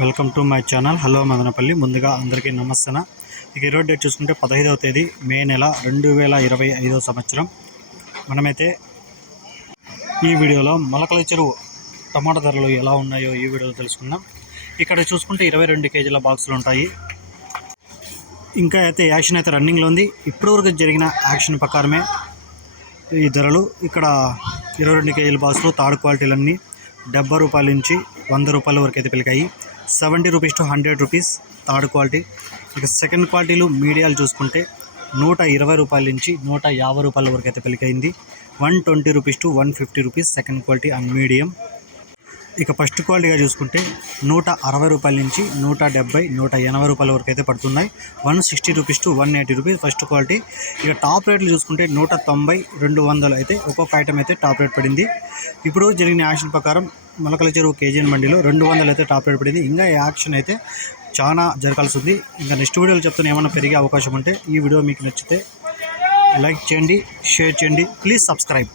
Welcome to my channel. Hello Madanapalle. ముందుగా అందరికీ నమస్తే ఇక ఈరోజు డేట్ చూసుకుంటే పదహైదవ తేదీ మే నెల రెండు వేల ఇరవై ఐదవ సంవత్సరం. మనమైతే ఈ వీడియోలో మొలకల చెరువు టమాటా ధరలు ఎలా ఉన్నాయో ఈ వీడియోలో తెలుసుకుందాం. ఇక్కడ చూసుకుంటే ఇరవై రెండు కేజీల బాక్సులు ఉంటాయి. ఇంకా అయితే యాక్షన్ అయితే రన్నింగ్లో ఉంది. ఇప్పటివరకు జరిగిన యాక్షన్ ప్రకారమే ఈ ధరలు ఇక్కడ ఇరవై రెండు కేజీల బాక్సులు థర్డ్ క్వాలిటీలన్నీ డెబ్బై రూపాయల నుంచి వంద రూపాయల వరకు అయితే పెరిగాయి. Seventy rupees to hundred rupees third quality. ఇక సెకండ్ క్వాలిటీలు మీడియాలు చూసుకుంటే నూట ఇరవై రూపాయల నుంచి నూట యాభై రూపాయల వరకు అయితే పెరిగైంది. One twenty rupees to one fifty rupees second quality and medium. ఇక ఫస్ట్ క్వాలిటీగా చూసుకుంటే నూట అరవై రూపాయల నుంచి నూట డెబ్బై నూట ఎనభై రూపాయల వరకు అయితే పడుతున్నాయి. One sixty rupees to one eighty rupees first quality. ఇక టాప్ రేట్లు చూసుకుంటే నూట తొంభై రెండు వందలు అయితే ఒక్కొక్క ఐటమ్ అయితే టాప్ రేట్ పడింది. ఇప్పుడు జరిగిన యాక్షన్ ప్రకారం మొలకల చెరువు కేజీఎన్ మండిలో రెండు వందలు అయితే టాప్ రేట్ పడింది. ఇంకా యాక్షన్ అయితే చాలా జరగాల్సి ఉంది ఇంకా నెక్స్ట్ వీడియోలో చెప్తున్న ఏమైనా పెరిగే అవకాశం ఉంటే ఈ వీడియో మీకు నచ్చితే లైక్ చేయండి షేర్ చేయండి. Please subscribe.